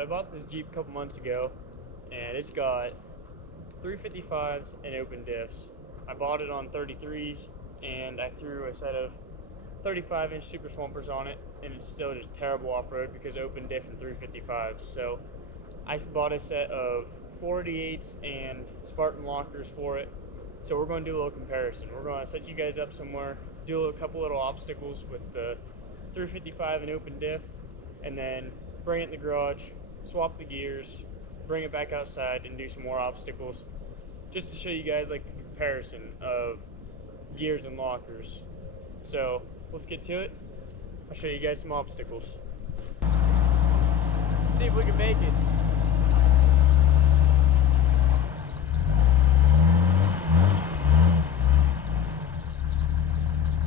So I bought this Jeep a couple months ago, and it's got 355s and open diffs. I bought it on 33s, and I threw a set of 35-inch Super Swampers on it, and it's still just terrible off-road because open diff and 355s. So I bought a set of 488s and Spartan lockers for it. So we're going to do a little comparison. We're going to set you guys up somewhere, do a couple little obstacles with the 355 and open diff, and then bring it in the garage, swap the gears, bring it back outside, and do some more obstacles, just to show you guys like the comparison of gears and lockers. So let's get to it. I'll show you guys some obstacles. See if we can make it.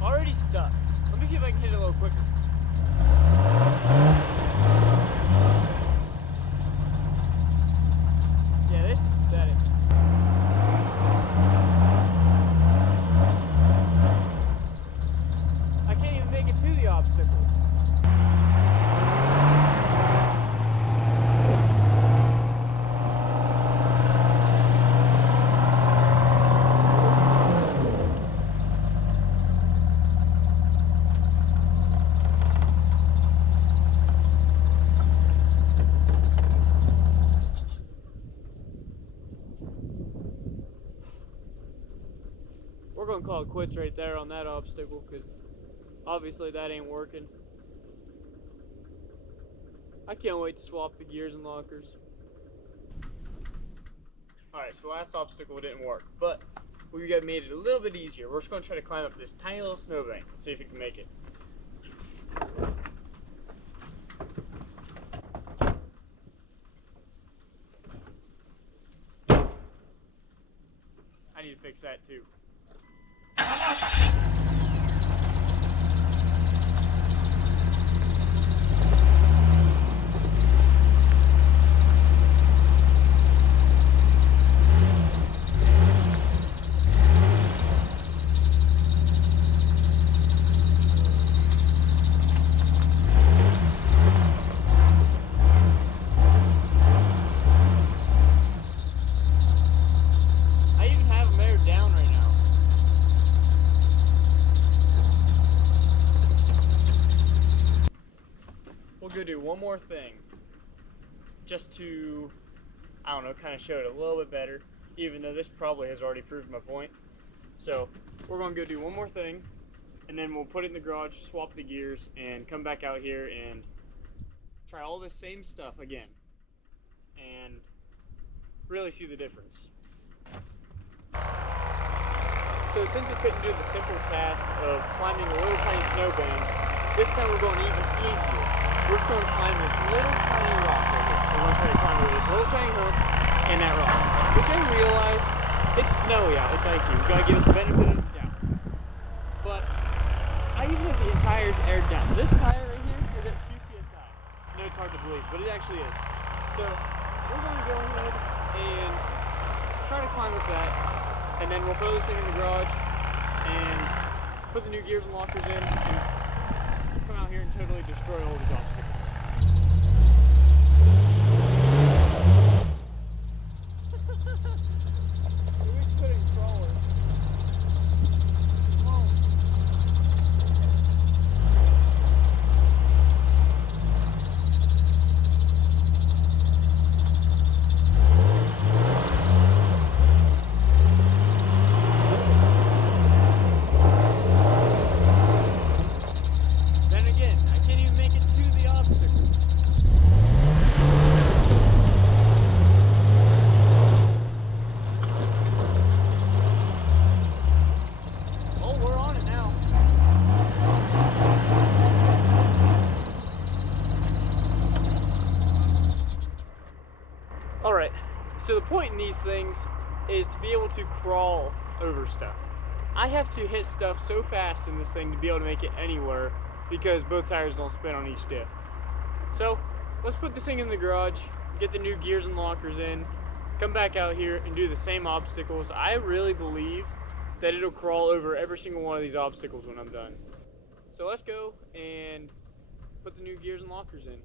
Already stuck. Let me see if I can hit it a little quicker. Yeah, this is pathetic. I can't even make it to the obstacle. We're going to call it quits right there on that obstacle because obviously that ain't working. I can't wait to swap the gears and lockers. Alright, so the last obstacle didn't work, but we got made it a little bit easier. We're just going to try to climb up this tiny little snowbank and see if we can make it. I need to fix that too. I even have them aired down right now. We'll go do one more thing, just to, I don't know, kind of show it a little bit better, even though this probably has already proved my point. So we're going to go do one more thing, and then we'll put it in the garage, swap the gears, and come back out here and try all this same stuff again, and really see the difference. So since I couldn't do the simple task of climbing a little tiny snowbank, this time we're going even easier. We're just going to climb this little tiny rock right here. We're going to try to climb over this little tiny hump and that rock, which I realize it's snowy out, it's icy. We've got to give it the benefit of the doubt. But I even have the tires aired down. This tire right here is at 2 psi. I know it's hard to believe, but it actually is. So we're going to go ahead and try to climb up that, and then we'll throw this thing in the garage and put the new gears and lockers in and come out here and totally destroy all these obstacles. We should put it in crawler. Come on. Then again, I can't even make it to the obstacle. Oh, we're on it now. Alright, so the point in these things is to be able to crawl over stuff. I have to hit stuff so fast in this thing to be able to make it anywhere because both tires don't spin on each diff. So let's put this thing in the garage, get the new gears and lockers in, come back out here and do the same obstacles. I really believe that it'll crawl over every single one of these obstacles when I'm done. So let's go and put the new gears and lockers in.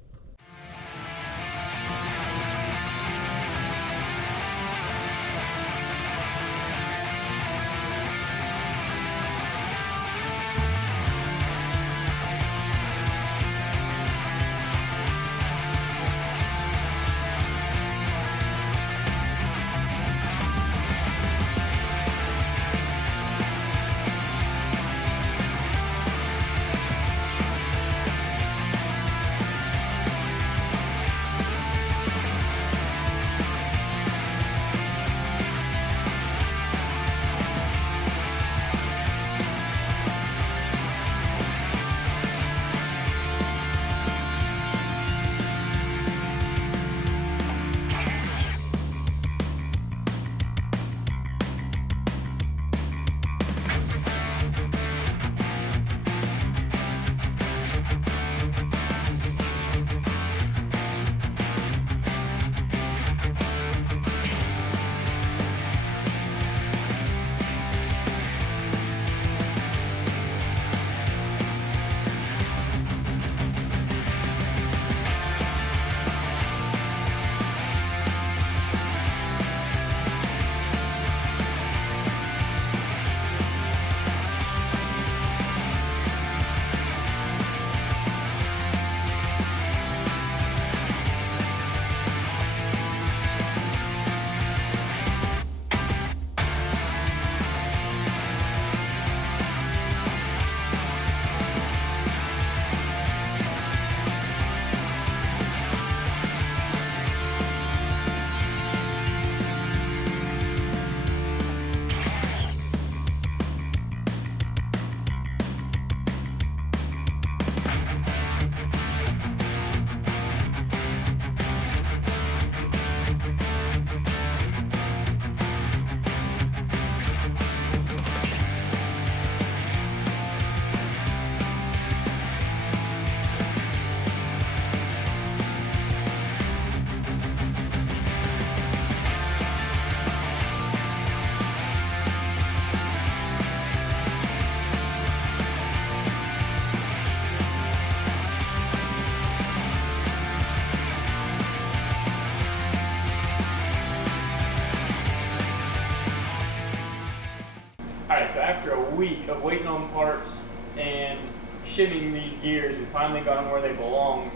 week of waiting on parts and shimming these gears, we finally got them where they belong.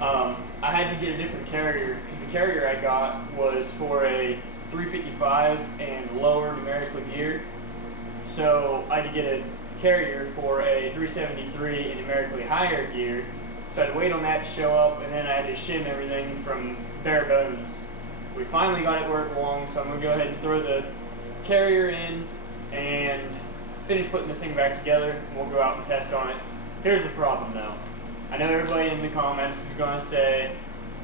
I had to get a different carrier because the carrier I got was for a 355 and lower numerically geared. So I had to get a carrier for a 373 and numerically higher geared. So I had to wait on that to show up, and then I had to shim everything from bare bones. We finally got it where it belongs, so I'm going to go ahead and throw the carrier in and finish putting this thing back together, and we'll go out and test on it. Here's the problem though. I know everybody in the comments is going to say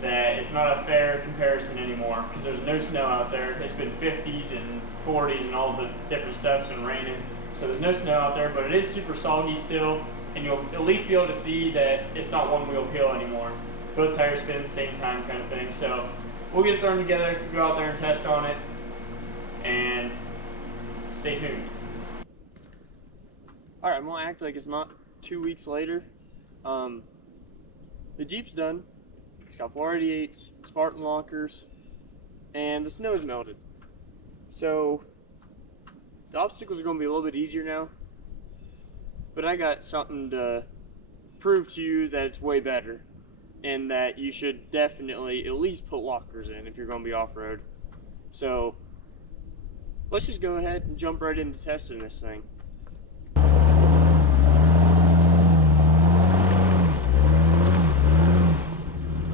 that it's not a fair comparison anymore because there's no snow out there. It's been 50s and 40s and all the different stuff's been raining. So there's no snow out there, but it is super soggy still, and you'll at least be able to see that it's not one wheel peel anymore. Both tires spin at the same time kind of thing. So we'll get it thrown together, go out there and test on it, and stay tuned. Alright, I'm going to act like it's not 2 weeks later. The Jeep's done. It's got 488s, Spartan lockers, and the snow's melted. So the obstacles are going to be a little bit easier now, but I got something to prove to you that it's way better, and that you should definitely at least put lockers in if you're going to be off-road. So let's just go ahead and jump right into testing this thing.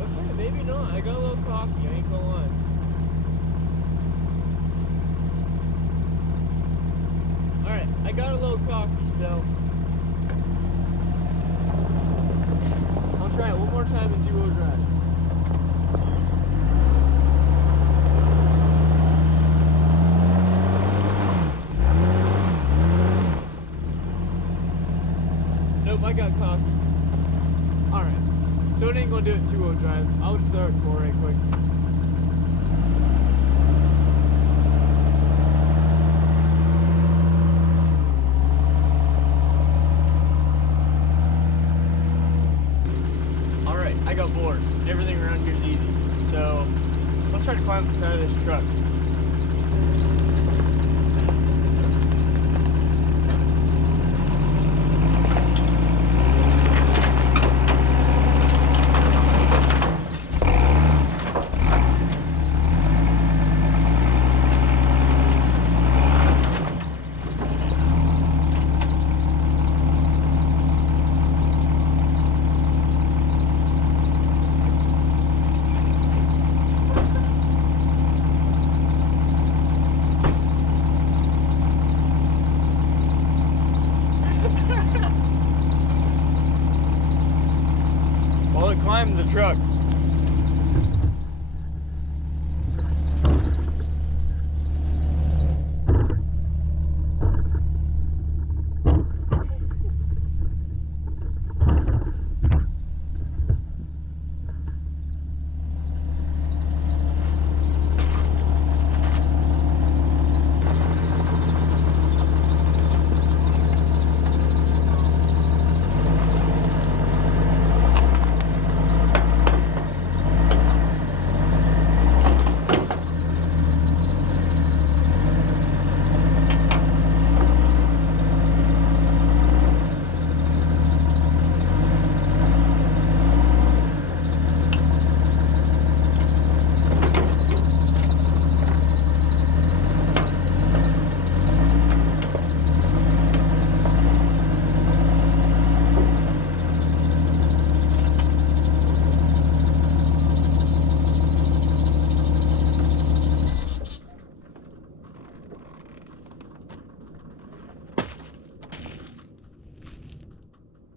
Okay, maybe not. I got a little cocky, I ain't gonna lie. Alright, I got a little cocky, so I'll try it one more time in two-wheel drive. Nope, I got cocky. Alright, so it ain't gonna do it in two-wheel drive. I'll just throw it for right quick. Alright, I got bored. Everything around here is easy. So let's try to climb the side of this truck. While it climbed the truck.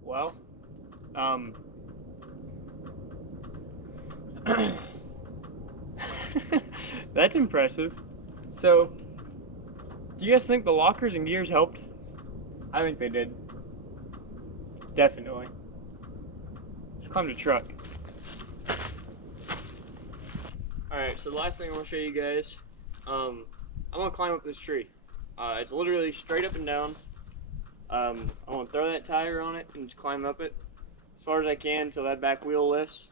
Well, that's impressive. So, do you guys think the lockers and gears helped? I think they did. Definitely. Let's climb the truck. Alright, so the last thing I want to show you guys, I'm going to climb up this tree. It's literally straight up and down. I'm going to throw that tire on it and just climb up it as far as I can until that back wheel lifts.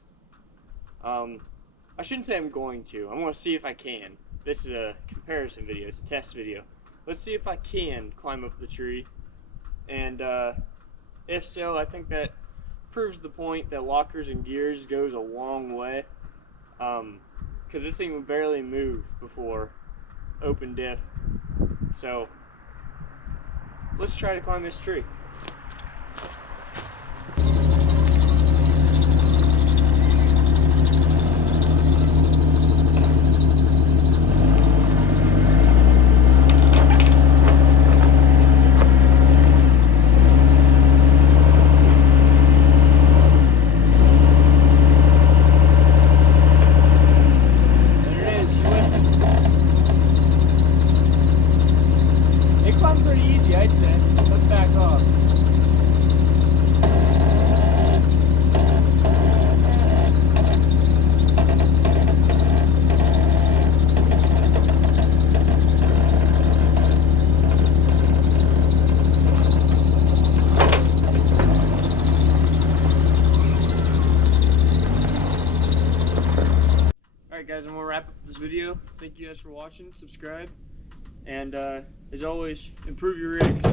I shouldn't say I'm going to. I'm going to see if I can. This is a comparison video. It's a test video. Let's see if I can climb up the tree And if so, I think that proves the point that lockers and gears goes a long way, because this thing would barely move before open diff. So let's try to climb this tree. It climbed pretty easy, I'd say. Let's back off. Alright guys, I'm going to wrap up this video. Thank you guys for watching, subscribe, and as always, improve your rigs.